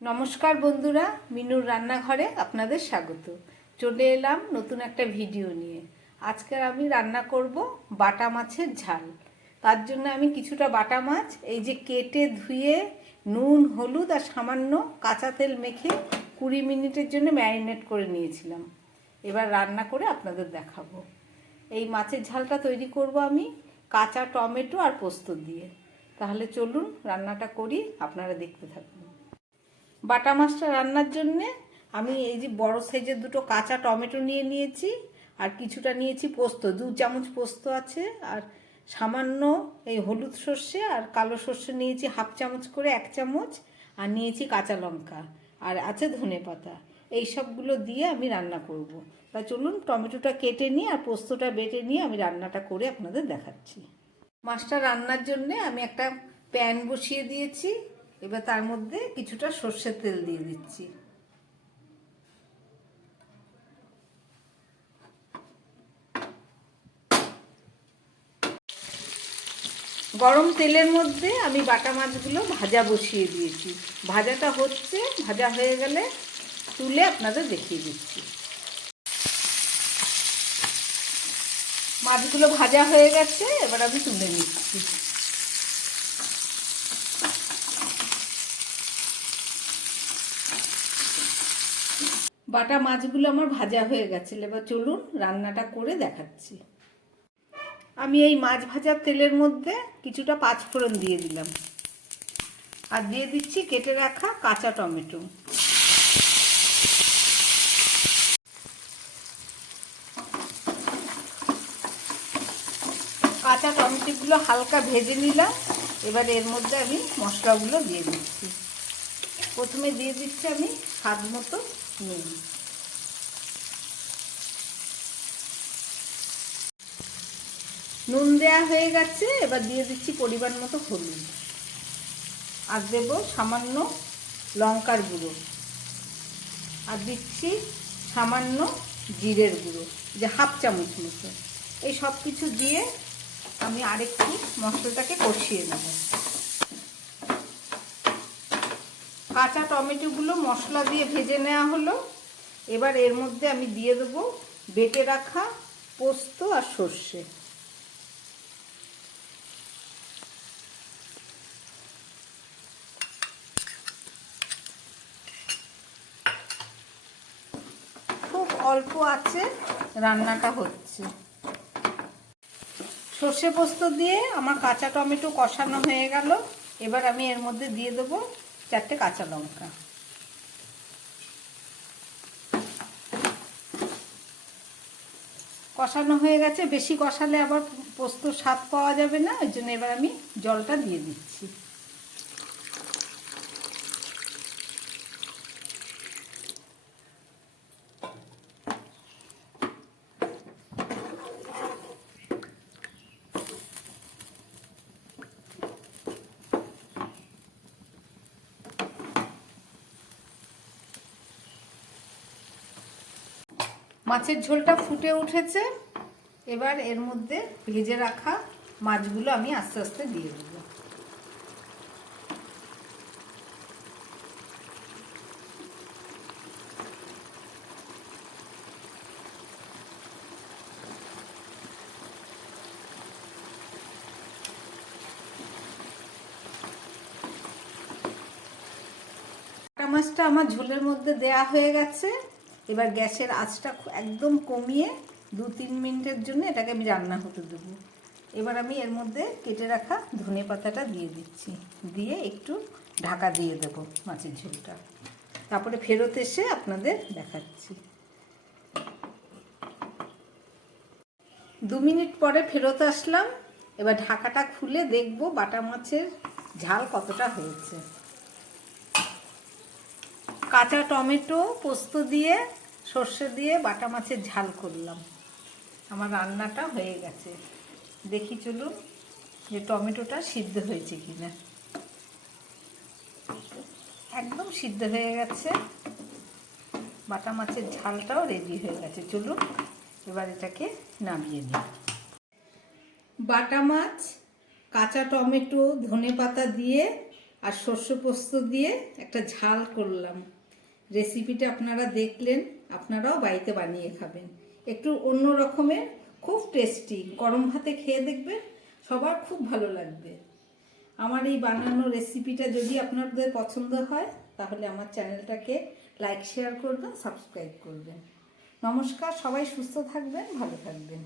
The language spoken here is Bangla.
নমস্কার বন্ধুরা, মিনুর রান্নাঘরে আপনাদের স্বাগত। চলে এলাম নতুন একটা ভিডিও নিয়ে। আজকে আমি রান্না করব বাটা মাছের ঝাল। তার জন্য আমি কিছুটা বাটা মাছ, এই যে কেটে ধুয়ে নুন, হলুদ আর সামান্য কাঁচা তেল মেখে কুড়ি মিনিটের জন্য ম্যারিনেট করে নিয়েছিলাম। এবার রান্না করে আপনাদের দেখাবো। এই মাছের ঝালটা তৈরি করব আমি কাঁচা টমেটো আর পোস্ত দিয়ে। তাহলে চলুন রান্নাটা করি, আপনারা দেখতে থাকুন। বাটা মাছটা রান্নার জন্যে আমি এই যে বড় সাইজের দুটো কাঁচা টমেটো নিয়ে নিয়েছি আর কিছুটা নিয়েছি পোস্ত, দু চামচ পোস্ত আছে আর সামান্য এই হলুদ সর্ষে আর কালো সর্ষে নিয়েছি হাফ চামচ করে এক চামচ আর নিয়েছি কাঁচা লঙ্কা আর আছে ধনে পাতা। এই সবগুলো দিয়ে আমি রান্না করব। তা চলুন টমেটোটা কেটে নিয়ে আর পোস্তটা বেটে নিয়ে আমি রান্নাটা করে আপনাদের দেখাচ্ছি। মাছটা রান্নার জন্যে আমি একটা প্যান বসিয়ে দিয়েছি। এবার তার মধ্যে কিছুটা সর্ষের তেল দিয়ে দিচ্ছি। গরম তেলের মধ্যে আমি বাটা মাছগুলো ভাজা বসিয়ে দিয়েছি। ভাজাটা হচ্ছে, ভাজা হয়ে গেলে তুলে আপনাদের দেখিয়ে দিচ্ছি। মাছগুলো ভাজা হয়ে গেছে, এবার আমি তুলে নিচ্ছি। বাটা মাছগুলো আমার ভাজা হয়ে গেছে এবার চলুন রান্নাটা করে দেখাচ্ছি। আমি এই মাছ ভাজার তেলের মধ্যে কিছুটা পাঁচফোড়ন দিয়ে দিলাম। আর দিয়ে দিচ্ছি কেটে রাখা কাঁচা টমেটো। কাঁচা টমেটোগুলো হালকা ভেজে নিলাম। এবার এর মধ্যে আমি মশলাগুলো দিয়ে দিচ্ছি। প্রথমে দিয়ে দিচ্ছি আমি স্বাদ মতো নুন নুন দেয়া হয়ে গেছে, এবার দিয়ে দিচ্ছি পরিমাণ মতো হলুদ। আর দেব সামান্য লঙ্কার গুঁড়ো। আর দিচ্ছি সামান্য জিরের গুঁড়ো, যে হাফ চামচ মতো। এই সব কিছু দিয়ে আমি আরেকটু মশলাটাকে কষিয়ে নেব। কাঁচা টমেটোগুলো মশলা দিয়ে ভেজে নেওয়া হলো। এবার এর মধ্যে আমি দিয়ে দেবো বেটে রাখা পোস্ত আর সর্ষে। খুব অল্প আছে, রান্নাটা হচ্ছে। সর্ষে পোস্ত দিয়ে আমার কাঁচা টমেটো কষানো হয়ে গেল। এবার আমি এর মধ্যে দিয়ে দেবো চারটে কাঁচা লঙ্কা। কষানো হয়ে গেছে, বেশি কষালে আবার পোস্ত স্বাদ পাওয়া যাবে না, ওই জন্য এবার আমি জলটা দিয়ে দিচ্ছি। মাছের ঝোলটা ফুটে উঠেছে। এবার এর মধ্যে ভেজে রাখা মাছগুলো আমি আস্তে আস্তে দিয়ে দেব। মাছটা আমার ঝোলের মধ্যে দেয়া হয়ে গেছে। এবার গ্যাসের আঁচটা একদম কমিয়ে দু তিন মিনিটের জন্য এটাকে আমি রান্না হতে দেবো। এবার আমি এর মধ্যে কেটে রাখা ধনে পাতাটা দিয়ে দিচ্ছি। দিয়ে একটু ঢাকা দিয়ে দেব মাছের ঝোলটা। তারপরে ফেরত এসে আপনাদের দেখাচ্ছি। দু মিনিট পরে ফেরত আসলাম। এবার ঢাকাটা খুলে দেখব বাটা মাছের ঝাল কতটা হয়েছে। কাঁচা টমেটো পোস্ত দিয়ে, সর্ষে দিয়ে, বাটা মাছের ঝাল করলাম। আমার রান্নাটা হয়ে গেছে। দেখি চলুন যে টমেটোটা সিদ্ধ হয়েছে কিনা। একদম সিদ্ধ হয়ে গেছে। বাটা মাছের ঝালটাও রেডি হয়ে গেছে। চলুন এবার এটাকে নামিয়ে নিই। বাটা মাছ, কাঁচা টমেটো ধনে পাতা দিয়ে আর শস্য পোস্ত দিয়ে একটা ঝাল করলাম। রেসিপিটা আপনারা দেখলেন, আপনারাও বাড়িতে বানিয়ে খাবেন। একটু অন্য রকমের, খুব টেস্টি গরম ভাতে খেয়ে দেখবেন, সবার খুব ভালো লাগবে। আমার এই বানানো রেসিপিটা যদি আপনাদের পছন্দ হয়, তাহলে আমার চ্যানেলটাকে লাইক শেয়ার করবেন সাবস্ক্রাইব করবেন। নমস্কার, সবাই সুস্থ থাকবেন, ভালো থাকবেন।